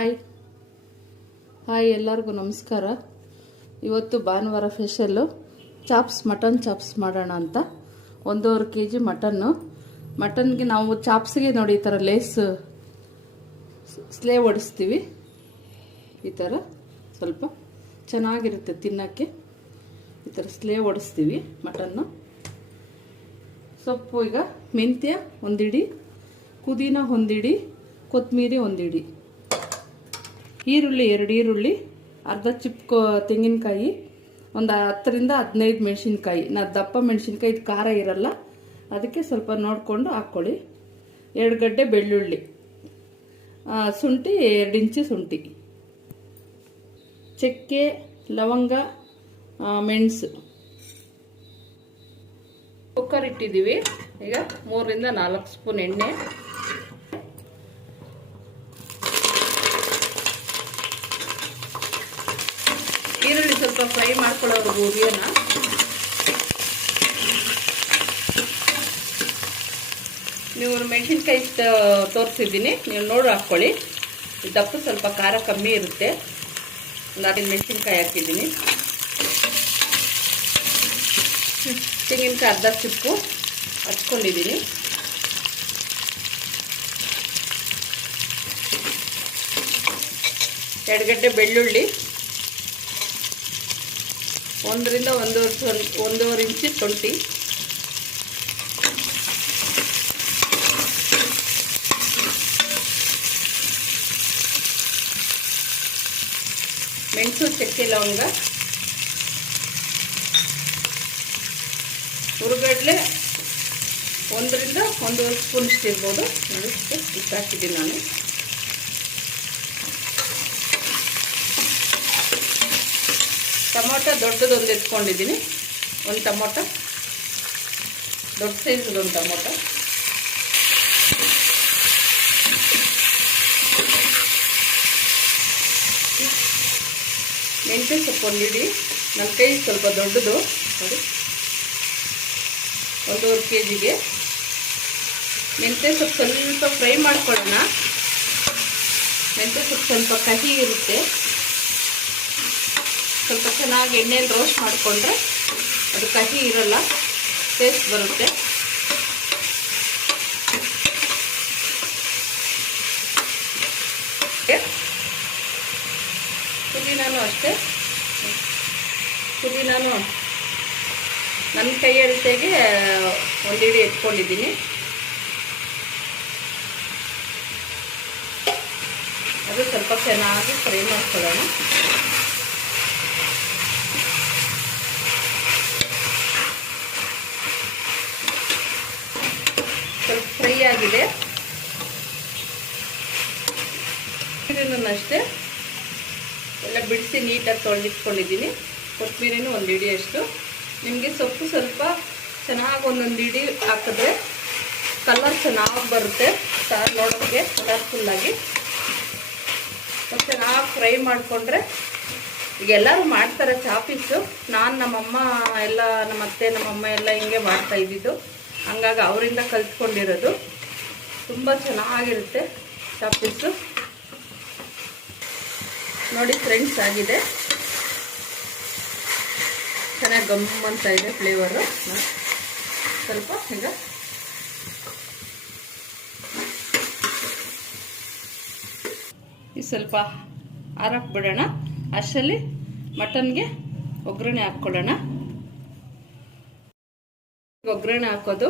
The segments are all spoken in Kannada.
ಹಾಯ್ ಹಾಯ್ ಎಲ್ಲರಿಗೂ ನಮಸ್ಕಾರ. ಇವತ್ತು ಭಾನುವಾರ ಸ್ಪೆಷಲ್ಲು ಮಟನ್ ಚಾಪ್ಸ್ ಮಾಡೋಣ ಅಂತ. 1.5 kg ಮಟನ್ಗೆ ನಾವು ಚಾಪ್ಸ್ಗೆ ನೋಡಿ ಈ ಥರ ಸ್ಲೇವ್ ಹೊಡಿಸ್ತೀವಿ. ಈ ಥರ ಸ್ವಲ್ಪ ಚೆನ್ನಾಗಿರುತ್ತೆ ತಿನ್ನೋಕ್ಕೆ. ಈ ಥರ ಸ್ಲೇವ್ ಹೊಡಿಸ್ತೀವಿ ಮಟನ್ನು. ಸೊಪ್ಪು ಈಗ ಮೆಂತ್ಯ 1 ಹಿಡಿ, ಪುದೀನ 1 ಹಿಡಿ, ಕೊತ್ತಂಬರಿ 1 ಹಿಡಿ, ಈರುಳ್ಳಿ 2 ಈರುಳ್ಳಿ, ಅರ್ಧ ಚಿಪ್ ತೆಂಗಿನಕಾಯಿ, ಒಂದು 10 ರಿಂದ 15 ಮೆಣಸಿನ್ಕಾಯಿ. ದಪ್ಪ ಮೆಣಸಿನ್ಕಾಯಿ, ಇದು ಖಾರ ಇರಲ್ಲ, ಅದಕ್ಕೆ ಸ್ವಲ್ಪ ನೋಡಿಕೊಂಡು ಹಾಕ್ಕೊಳ್ಳಿ. 2 ಗಡ್ಡೆ ಬೆಳ್ಳುಳ್ಳಿ, ಶುಂಠಿ 2 ಇಂಚು ಶುಂಠಿ, ಚಕ್ಕೆ, ಲವಂಗ, ಮೆಣಸು. ಕುಕ್ಕರ್ ಇಟ್ಟಿದ್ದೀವಿ. ಈಗ 3 ರಿಂದ 4 ಸ್ಪೂನ್ ಎಣ್ಣೆ, ಈರುಳ್ಳಿ ಸ್ವಲ್ಪ ಫ್ರೈ ಮಾಡ್ಕೊಳ್ಳೋರು ಉರಿಯೋಣ. ನೀವು ಮೆಣಸಿನ್ಕಾಯಿ ಇಷ್ಟು ತೋರಿಸಿದ್ದೀನಿ, ನೀವು ನೋಡಿ ಹಾಕ್ಕೊಳ್ಳಿ. ದಪ್ಪು ಸ್ವಲ್ಪ ಖಾರ ಕಮ್ಮಿ ಇರುತ್ತೆ. ಒಂದು 15 ಮೆಣಸಿನ್ಕಾಯಿ ಹಾಕಿದ್ದೀನಿ. ತೆಂಗಿನಕಾಯಿ ಅರ್ಧ ಚಿಪ್ಪು ಹಚ್ಕೊಂಡಿದ್ದೀನಿ. ಎರಡು ಗಡ್ಡೆ ಬೆಳ್ಳುಳ್ಳಿ, 1 ರಿಂದ 1.5 ಇಂಚು ಶುಂಠಿ, ಮೆಣಸು, ಚಕ್ಕೆ, ಲವಂಗ, ಹುರುಗಡ್ಲೆ 1 ರಿಂದ 1.5 ಸ್ಪೂನ್ ಇಷ್ಟು ಇರ್ಬೋದು. ಇಷ್ಟು ಹಾಕಿದ್ದೀನಿ ನಾನು. ಟೊಮೊಟೊ ದೊಡ್ಡದೊಂದು ಎತ್ಕೊಂಡಿದ್ದೀನಿ. 1 ಟೊಮೊಟೊ, ದೊಡ್ಡ ಸೈಜ್ದು 1 ಟೊಮೊಟೊ, ಮೆಂತ್ಯ ಸೊಪ್ಪು 1 ಹಿಡಿ. ನನ್ನ ಕೈ ಸ್ವಲ್ಪ ದೊಡ್ಡದು ನೋಡಿ. 1.5 kgಗೆ ಮೆಂತ್ಯ ಸೊಪ್ಪು ಸ್ವಲ್ಪ ಫ್ರೈ ಮಾಡ್ಕೊಳ್ಳೋಣ. ಮೆಂತ್ಯ ಸೊಪ್ಪು ಸ್ವಲ್ಪ ಕಹಿ ಇರುತ್ತೆ. ಸ್ವಲ್ಪ ಚೆನ್ನಾಗಿ ಎಣ್ಣೆಯಲ್ಲಿ ರೋಸ್ಟ್ ಮಾಡಿಕೊಂಡ್ರೆ ಅದು ಕಹಿ ಇರೋಲ್ಲ, ಟೇಸ್ಟ್ ಬರುತ್ತೆ. ಪುದೀನಾನು ಅಷ್ಟೇ. ಪುದೀನಾನು ನನ್ನ ಕೈ ಅಳತೆಗೆ 1 ಹಿಡಿ ಎತ್ಕೊಂಡಿದ್ದೀನಿ. ಅದು ಸ್ವಲ್ಪ ಚೆನ್ನಾಗಿ ಫ್ರೈ ಮಾಡ್ಕೊಳ್ಳೋಣ. ಸ್ವಲ್ಪ ಫ್ರೈ ಆಗಿದೆ. ನೀರನ್ನು ಅಷ್ಟೇ ಎಲ್ಲ ಬಿಡಿಸಿ ನೀಟಾಗಿ ತೊಳೆದಿಟ್ಕೊಂಡಿದ್ದೀನಿ. ಕೊತ್ತಂಬರಿನೂ 1 ಹಿಡಿ ಅಷ್ಟು. ನಿಮಗೆ ಸೊಪ್ಪು ಸ್ವಲ್ಪ ಚೆನ್ನಾಗಿ 1 ಹಿಡಿ ಹಾಕಿದ್ರೆ ಕಲರ್ ಚೆನ್ನಾಗಿ ಬರುತ್ತೆ. ಸಾರು ನೋಡೋಕ್ಕೆ ಕಲರ್ಫುಲ್ಲಾಗಿ ಚೆನ್ನಾಗಿ ಫ್ರೈ ಮಾಡಿಕೊಂಡ್ರೆ, ಈಗ ಎಲ್ಲರೂ ಮಾಡ್ತಾರೆ ಚಾಪೀಸು. ನಮ್ಮಮ್ಮ ಎಲ್ಲ, ನಮ್ಮ ಅತ್ತೆ, ನಮ್ಮಮ್ಮ ಎಲ್ಲ ಹಿಂಗೆ ಮಾಡ್ತಾ ಇದ್ದಿದ್ದು. ಹಂಗಾಗಿ ಅವರಿಂದ ಕಲ್ತ್ಕೊಂಡಿರೋದು. ತುಂಬ ಚೆನ್ನಾಗಿರುತ್ತೆ ಚಾಪೀಸು. ನೋಡಿ ಫ್ರೆಂಡ್ಸ್, ಆಗಿದೆ. ಚೆನ್ನಾಗಿ ಗಮ್ಮಂತ ಇದೆ ಫ್ಲೇವರು. ಸ್ವಲ್ಪ ಈಗ ಸ್ವಲ್ಪ ಆರಕ್ಕೆ ಬಿಡೋಣ. ಅಷ್ಟರಲ್ಲಿ ಮಟನ್ಗೆ ಒಗ್ಗರಣೆ ಹಾಕ್ಕೊಳ್ಳೋಣ. ಒಗ್ಗರಣೆ ಹಾಕೋದು,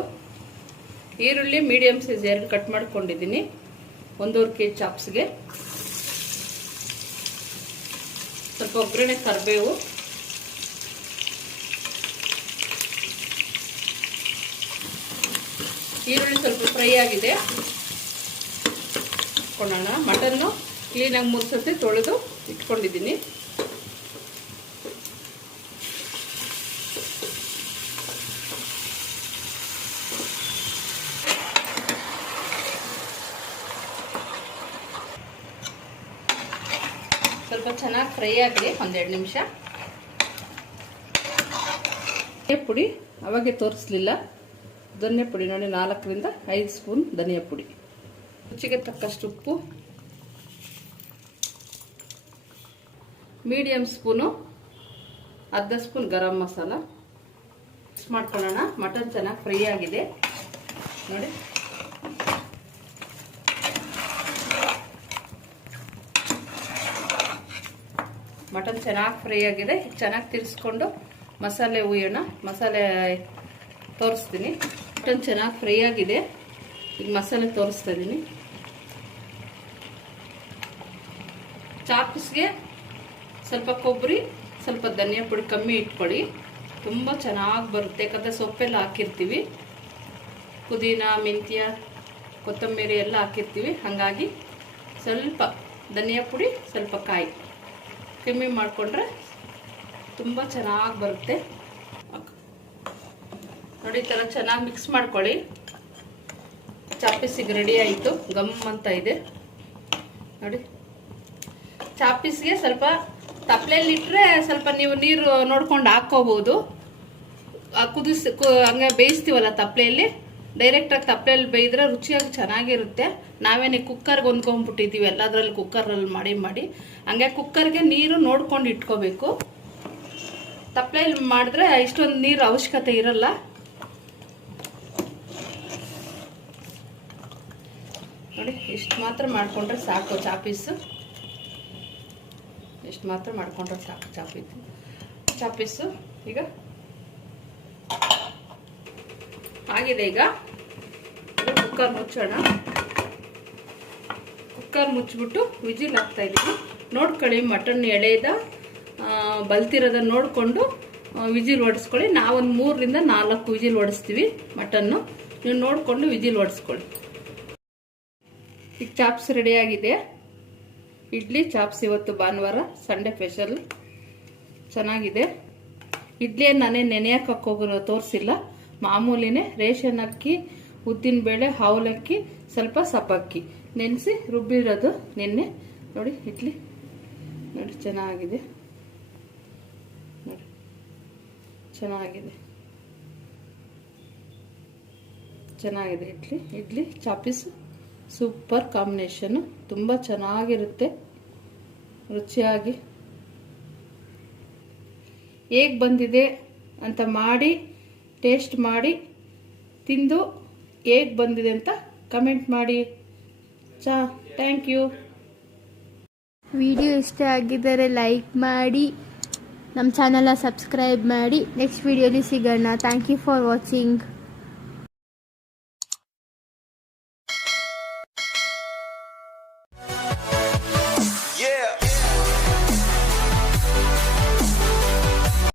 ಈರುಳ್ಳಿ ಮೀಡಿಯಮ್ ಸೈಜ್ 2 ಕಟ್ ಮಾಡ್ಕೊಂಡಿದ್ದೀನಿ. 1.5 kg ಚಾಪ್ಸ್ಗೆ ಸ್ವಲ್ಪ ಒಗ್ಗರಣೆ, ಕರಿಬೇವು, ಈರುಳ್ಳಿ ಸ್ವಲ್ಪ ಫ್ರೈ ಆಗಿದೆ. ಹಾಕ್ಕೊಳ್ಳೋಣ. ಮಟನ್ನು ಕ್ಲೀನಾಗಿ 3 ಸತಿ ತೊಳೆದು ಇಟ್ಕೊಂಡಿದ್ದೀನಿ. ಸ್ವಲ್ಪ ಚೆನ್ನಾಗಿ ಫ್ರೈ ಆಗಲಿ, 1-2 ನಿಮಿಷ. ಪುಡಿ ಅವಾಗೆ ತೋರಿಸಲಿಲ್ಲ, ಧನಿಯಾ ಪುಡಿ ನೋಡಿ 4 ರಿಂದ 5 ಸ್ಪೂನ್ ಧನಿಯಾ ಪುಡಿ, ರುಚಿಗೆ ತಕ್ಕಷ್ಟು ಉಪ್ಪು, ಮೀಡಿಯಂ ಸ್ಪೂನು ಅರ್ಧ ಸ್ಪೂನ್ ಗರಂ ಮಸಾಲ ಮಿಕ್ಸ್ ಮಾಡ್ಕೊಳ್ಳೋಣ. ಮಟನ್ ಚೆನ್ನಾಗಿ ಫ್ರೈ ಆಗಿದೆ ನೋಡಿ. ಮಟನ್ ಚೆನ್ನಾಗಿ ಫ್ರೈ ಆಗಿದೆ. ಚೆನ್ನಾಗಿ ತಿರ್ಸ್ಕೊಂಡು ಮಸಾಲೆ ಹುಯ್ಯೋಣ. ಮಸಾಲೆ ತೋರಿಸ್ತೀನಿ. ಮಟನ್ ಚೆನ್ನಾಗಿ ಫ್ರೈ ಆಗಿದೆ. ಈಗ ಮಸಾಲೆ ತೋರಿಸ್ತಾ ಇದ್ದೀನಿ. ಚಾಪ್ಸ್ಗೆ ಸ್ವಲ್ಪ ಕೊಬ್ಬರಿ, ಸ್ವಲ್ಪ ಧನಿಯಾ ಪುಡಿ ಕಮ್ಮಿ ಇಟ್ಕೊಳ್ಳಿ, ತುಂಬ ಚೆನ್ನಾಗಿ ಬರುತ್ತೆ. ಯಾಕಂದರೆ ಸೊಪ್ಪೆಲ್ಲ ಹಾಕಿರ್ತೀವಿ, ಪುದೀನ, ಮೆಂತ್ಯ, ಕೊತ್ತಂಬರಿ ಎಲ್ಲ ಹಾಕಿರ್ತೀವಿ. ಹಾಗಾಗಿ ಸ್ವಲ್ಪ ಧನಿಯಾ ಪುಡಿ, ಸ್ವಲ್ಪ ಕಾಯಿ ಕಮ್ಮಿ ಮಾಡಿಕೊಂಡ್ರೆ ತುಂಬ ಚೆನ್ನಾಗಿ ಬರುತ್ತೆ ನೋಡಿ. ಈ ಥರ ಚೆನ್ನಾಗಿ ಮಿಕ್ಸ್ ಮಾಡ್ಕೊಳ್ಳಿ. ಚಾಪೀಸಿಗೆ ರೆಡಿ ಆಯಿತು. ಗಮ್ ಅಂತ ಇದೆ ನೋಡಿ. ಚಾಪೀಸ್ಗೆ ಸ್ವಲ್ಪ ತಪ್ಪಲೆಯಲ್ಲಿ ಇಟ್ಟರೆ ಸ್ವಲ್ಪ ನೀವು ನೀರು ನೋಡ್ಕೊಂಡು ಹಾಕ್ಕೋಬೋದು. ಹಂಗೆ ಬೇಯಿಸ್ತೀವಲ್ಲ ತಪ್ಪಲೆಯಲ್ಲಿ, ಡೈರೆಕ್ಟಾಗಿ ತಪ್ಪಲೆಯಲ್ಲಿ ಬೇಯಿದ್ರೆ ರುಚಿಯಾಗಿ ಚೆನ್ನಾಗಿರುತ್ತೆ. ನಾವೇನೇ ಕುಕ್ಕರ್ಗೆ ಹೊಂದ್ಕೊಂಡ್ಬಿಟ್ಟಿದ್ದೀವಿ ಎಲ್ಲದರಲ್ಲಿ, ಕುಕ್ಕರಲ್ಲಿ ಮಾಡಿ ಹಂಗೆ ಕುಕ್ಕರ್ಗೆ ನೀರು ನೋಡ್ಕೊಂಡು ಇಟ್ಕೋಬೇಕು. ತಪ್ಪಲೆಯಲ್ಲಿ ಮಾಡಿದ್ರೆ ಇಷ್ಟೊಂದು ನೀರು ಅವಶ್ಯಕತೆ ಇರಲ್ಲ. ನೋಡಿ, ಇಷ್ಟು ಮಾತ್ರ ಮಾಡಿಕೊಂಡ್ರೆ ಸಾಕು ಚಾಪೀಸು. ಇಷ್ಟು ಮಾತ್ರ ಮಾಡಿಕೊಂಡ್ರೆ ಸಾಕು ಚಾಪೀಸು. ಈಗ ಆಗಿದೆ. ಈಗ ಕುಕ್ಕರ್ ಮುಚ್ಚೋಣ. ಕುಕ್ಕರ್ ಮುಚ್ಚಿಬಿಟ್ಟು ವಿಜಿಲ್ ಹಾಕ್ತಾ ಇದ್ದೀವಿ. ನೋಡ್ಕೊಳ್ಳಿ, ಮಟನ್ ಎಳೆದ ಬಲ್ತಿರೋದ ನೋಡಿಕೊಂಡು ವಿಜಿಲ್ ಹೊಡೆಸ್ಕೊಳ್ಳಿ. ನಾವೊಂದು 3 ರಿಂದ 4 ವಿಜಿಲ್ ಹೊಡೆಸ್ತೀವಿ ಮಟನ್ನು. ನೀವು ನೋಡಿಕೊಂಡು ವಿಜಿಲ್ ಹೊಡೆಸ್ಕೊಳ್ಳಿ. ಈಗ ಚಾಪ್ಸ್ ರೆಡಿಯಾಗಿದೆ. ಇಡ್ಲಿ ಚಾಪ್ಸ್ ಇವತ್ತು ಭಾನುವಾರ, ಸಂಡೇ ಸ್ಪೆಷಲ್. ಚೆನ್ನಾಗಿದೆ. ಇಡ್ಲಿಯನ್ನು ನಾನೇ ನೆನೆಯಕ್ಕೆ ಹೋಗೋ ತೋರಿಸಿಲ್ಲ. ಮಾಮೂಲಿನೇ ರೇಷನ್ ಅಕ್ಕಿ, ಉದ್ದಿನಬೇಳೆ, ಅವಲಕ್ಕಿ, ಸ್ವಲ್ಪ ಸಬ್ಬಕ್ಕಿ ನೆನೆಸಿ ರುಬ್ಬಿರೋದು ನಿನ್ನೆ. ನೋಡಿ ಇಡ್ಲಿ ನೋಡಿ ಚೆನ್ನಾಗಿದೆ. ನೋಡಿ ಚೆನ್ನಾಗಿದೆ ಇಡ್ಲಿ ಚಾಪೀಸ್ ಸೂಪರ್ ಕಾಂಬಿನೇಷನ್ನು. ತುಂಬ ಚೆನ್ನಾಗಿರುತ್ತೆ ರುಚಿಯಾಗಿ. ಹೇಗೆ ಬಂದಿದೆ ಅಂತ ಮಾಡಿ ಟೇಸ್ಟ್ ಮಾಡಿ ತಿಂದು ಹೇಗೆ ಬಂದಿದೆ ಅಂತ ಕಮೆಂಟ್ ಮಾಡಿ. Thank you. ವಿಡಿಯೋ ಇಷ್ಟ ಆಗಿದ್ದರೆ ಲೈಕ್ ಮಾಡಿ, ನಮ್ಮ ಚಾನಲ್ನ ಸಬ್ಸ್ಕ್ರೈಬ್ ಮಾಡಿ. ನೆಕ್ಸ್ಟ್ ವಿಡಿಯೋಲಿ ಸಿಗೋಣ. Thank you for watching.